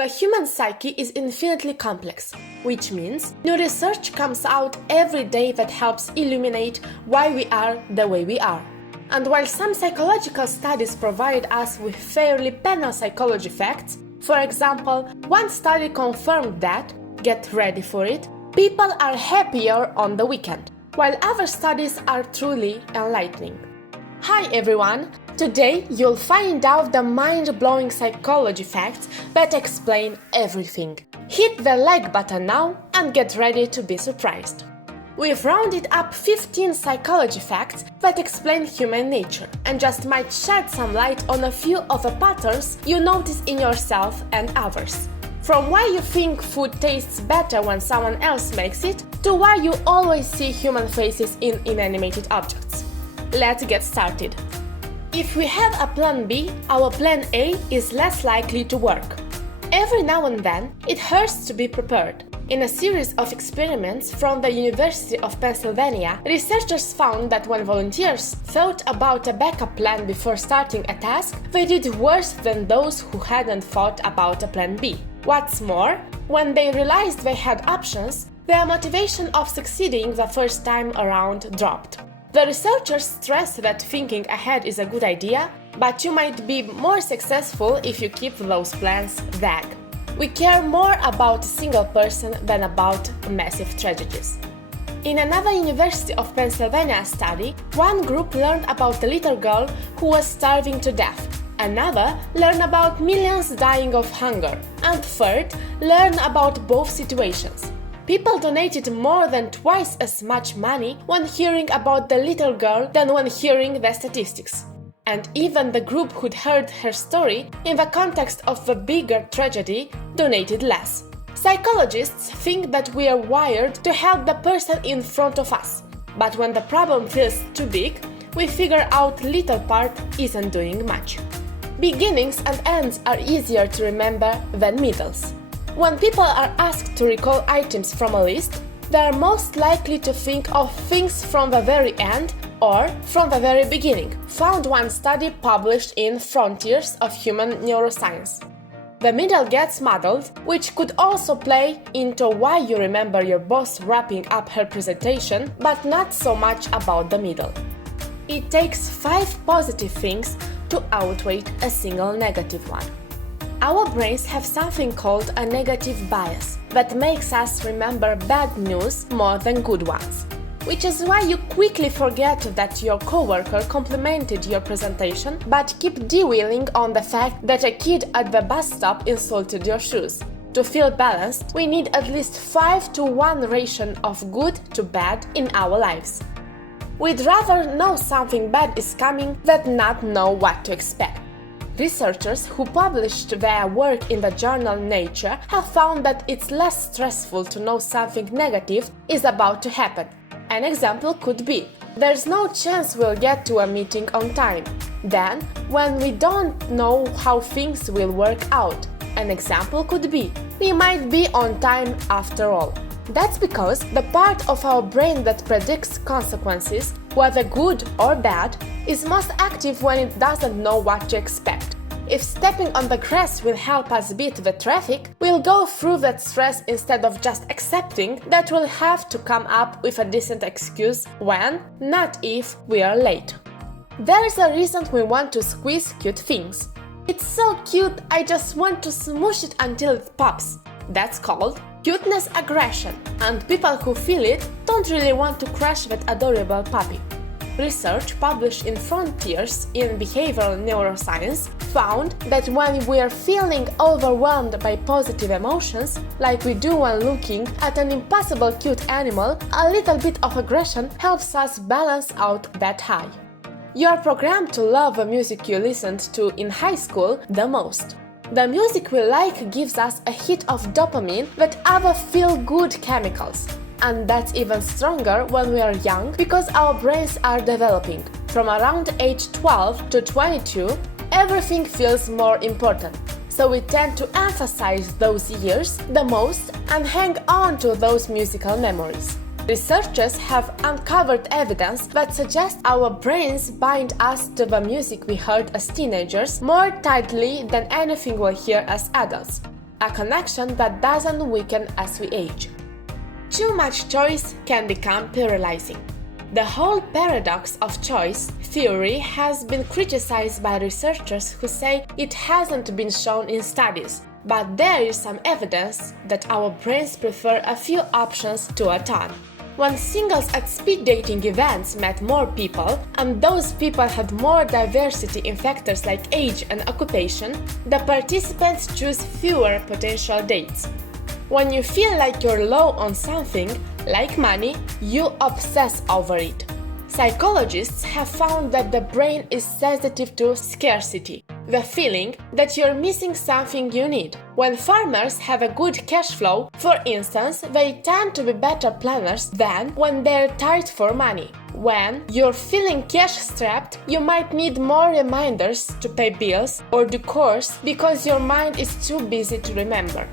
The human psyche is infinitely complex, which means new research comes out every day that helps illuminate why we are the way we are. And while some psychological studies provide us with fairly banal psychology facts, for example, one study confirmed that, get ready for it, people are happier on the weekend, while other studies are truly enlightening. Hi everyone! Today you'll find out the mind-blowing psychology facts that explain everything. Hit the like button now and get ready to be surprised. We've rounded up 15 psychology facts that explain human nature and just might shed some light on a few of the patterns you notice in yourself and others. From why you think food tastes better when someone else makes it, to why you always see human faces in inanimate objects. Let's get started. If we have a plan B, our plan A is less likely to work. Every now and then, it hurts to be prepared. In a series of experiments from the University of Pennsylvania, researchers found that when volunteers thought about a backup plan before starting a task, they did worse than those who hadn't thought about a plan B. What's more, when they realized they had options, their motivation of succeeding the first time around dropped. The researchers stress that thinking ahead is a good idea, but you might be more successful if you keep those plans vague. We care more about a single person than about massive tragedies. In another University of Pennsylvania study, one group learned about a little girl who was starving to death, another learned about millions dying of hunger, and third learned about both situations. People donated more than twice as much money when hearing about the little girl than when hearing the statistics. And even the group who'd heard her story in the context of the bigger tragedy donated less. Psychologists think that we are wired to help the person in front of us, but when the problem feels too big, we figure out little part isn't doing much. Beginnings and ends are easier to remember than middles. When people are asked to recall items from a list, they are most likely to think of things from the very end or from the very beginning, found one study published in Frontiers of Human Neuroscience. The middle gets muddled, which could also play into why you remember your boss wrapping up her presentation, but not so much about the middle. It takes 5 positive things to outweigh a single negative one. Our brains have something called a negative bias that makes us remember bad news more than good ones. Which is why you quickly forget that your coworker complimented your presentation but keep dwelling on the fact that a kid at the bus stop insulted your shoes. To feel balanced, we need at least 5-to-1 ratio of good to bad in our lives. We'd rather know something bad is coming than not know what to expect. Researchers who published their work in the journal Nature have found that it's less stressful to know something negative is about to happen. An example could be, there's no chance we'll get to a meeting on time. Then, when we don't know how things will work out, an example could be, we might be on time after all. That's because the part of our brain that predicts consequences, whether good or bad, is most active when it doesn't know what to expect. If stepping on the grass will help us beat the traffic, we'll go through that stress instead of just accepting that we'll have to come up with a decent excuse when, not if, we are late. There's a reason we want to squeeze cute things. It's so cute, I just want to smoosh it until it pops. That's called cuteness aggression, and people who feel it don't really want to crush that adorable puppy. Research published in Frontiers in Behavioral Neuroscience found that when we are feeling overwhelmed by positive emotions, like we do when looking at an impossible cute animal, a little bit of aggression helps us balance out that high. You're programmed to love the music you listened to in high school the most. The music we like gives us a hit of dopamine that other feel-good chemicals. And that's even stronger when we are young because our brains are developing. From around age 12 to 22, everything feels more important. So we tend to emphasize those years the most and hang on to those musical memories. Researchers have uncovered evidence that suggests our brains bind us to the music we heard as teenagers more tightly than anything we'll hear as adults. a connection that doesn't weaken as we age. Too much choice can become paralyzing. The whole paradox of choice theory has been criticized by researchers who say it hasn't been shown in studies, but there is some evidence that our brains prefer a few options to a ton. When singles at speed dating events met more people, and those people had more diversity in factors like age and occupation, the participants choose fewer potential dates. When you feel like you're low on something, like money, you obsess over it. Psychologists have found that the brain is sensitive to scarcity, the feeling that you're missing something you need. When farmers have a good cash flow, for instance, they tend to be better planners than when they're tight for money. When you're feeling cash-strapped, you might need more reminders to pay bills or do chores because your mind is too busy to remember.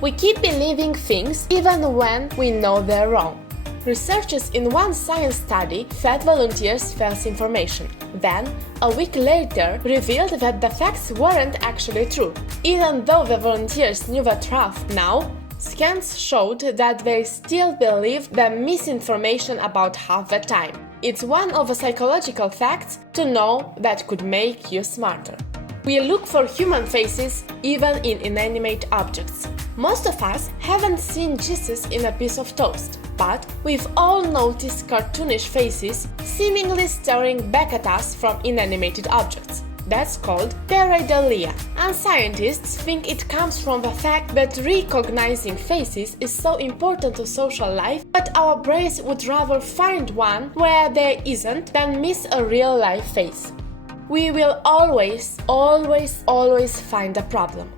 We keep believing things even when we know they're wrong. Researchers in one science study fed volunteers false information. Then, a week later, revealed that the facts weren't actually true. Even though the volunteers knew the truth now, scans showed that they still believed the misinformation about half the time. It's one of the psychological facts to know that could make you smarter. We look for human faces even in inanimate objects. Most of us haven't seen Jesus in a piece of toast, but we've all noticed cartoonish faces seemingly staring back at us from inanimated objects. That's called pareidolia, and scientists think it comes from the fact that recognizing faces is so important to social life that our brains would rather find one where there isn't than miss a real-life face. We will always find a problem.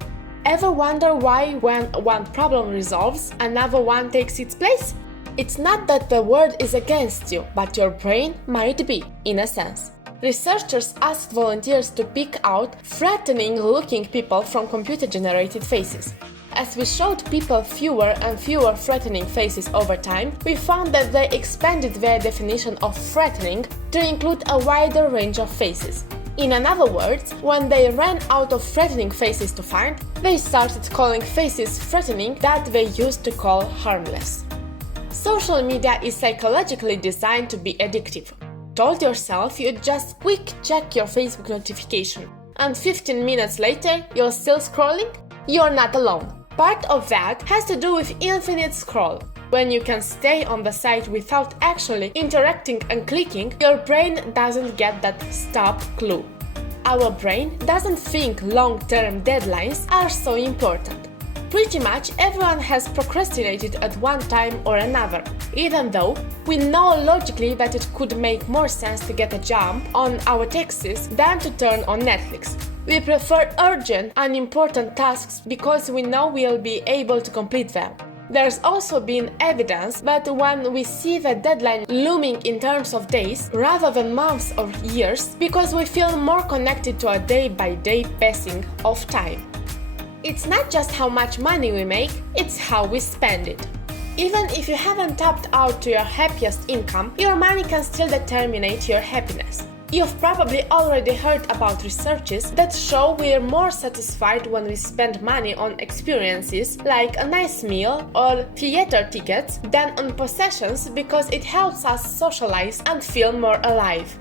Ever wonder why when one problem resolves, another one takes its place? It's not that the world is against you, but your brain might be, in a sense. Researchers asked volunteers to pick out threatening-looking people from computer-generated faces. As we showed people fewer and fewer threatening faces over time, we found that they expanded their definition of threatening to include a wider range of faces. In other words, when they ran out of threatening faces to find, they started calling faces threatening that they used to call harmless. Social media is psychologically designed to be addictive. Told yourself you'd just quick check your Facebook notification, and 15 minutes later you're still scrolling? You're not alone. Part of that has to do with infinite scroll. When you can stay on the site without actually interacting and clicking, your brain doesn't get that stop clue. Our brain doesn't think long-term deadlines are so important. Pretty much everyone has procrastinated at one time or another, even though we know logically that it could make more sense to get a jump on our taxes than to turn on Netflix. We prefer urgent, unimportant tasks because we know we'll be able to complete them. There's also been evidence that when we see the deadline looming in terms of days rather than months or years, because we feel more connected to a day-by-day passing of time. It's not just how much money we make, it's how we spend it. Even if you haven't tapped out to your happiest income, your money can still determine your happiness. You've probably already heard about researches that show we're more satisfied when we spend money on experiences like a nice meal or theater tickets than on possessions because it helps us socialize and feel more alive.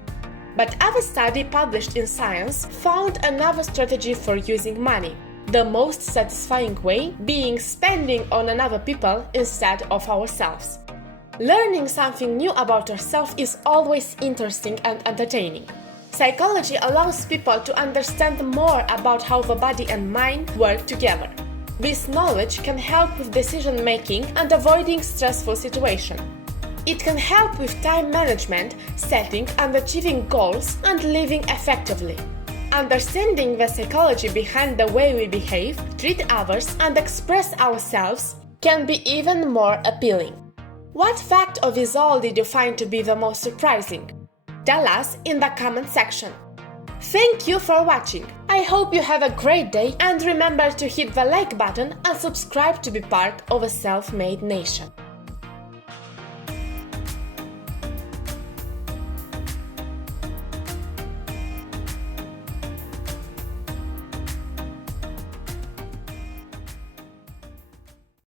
But other study published in Science found another strategy for using money. The most satisfying way being spending on another people instead of ourselves. Learning something new about yourself is always interesting and entertaining. Psychology allows people to understand more about how the body and mind work together. This knowledge can help with decision making and avoiding stressful situations. It can help with time management, setting and achieving goals, and living effectively. Understanding the psychology behind the way we behave, treat others, and express ourselves can be even more appealing. What fact of this all did you find to be the most surprising? Tell us in the comment section. Thank you for watching. I hope you have a great day, and remember to hit the like button and subscribe to be part of a self-made nation.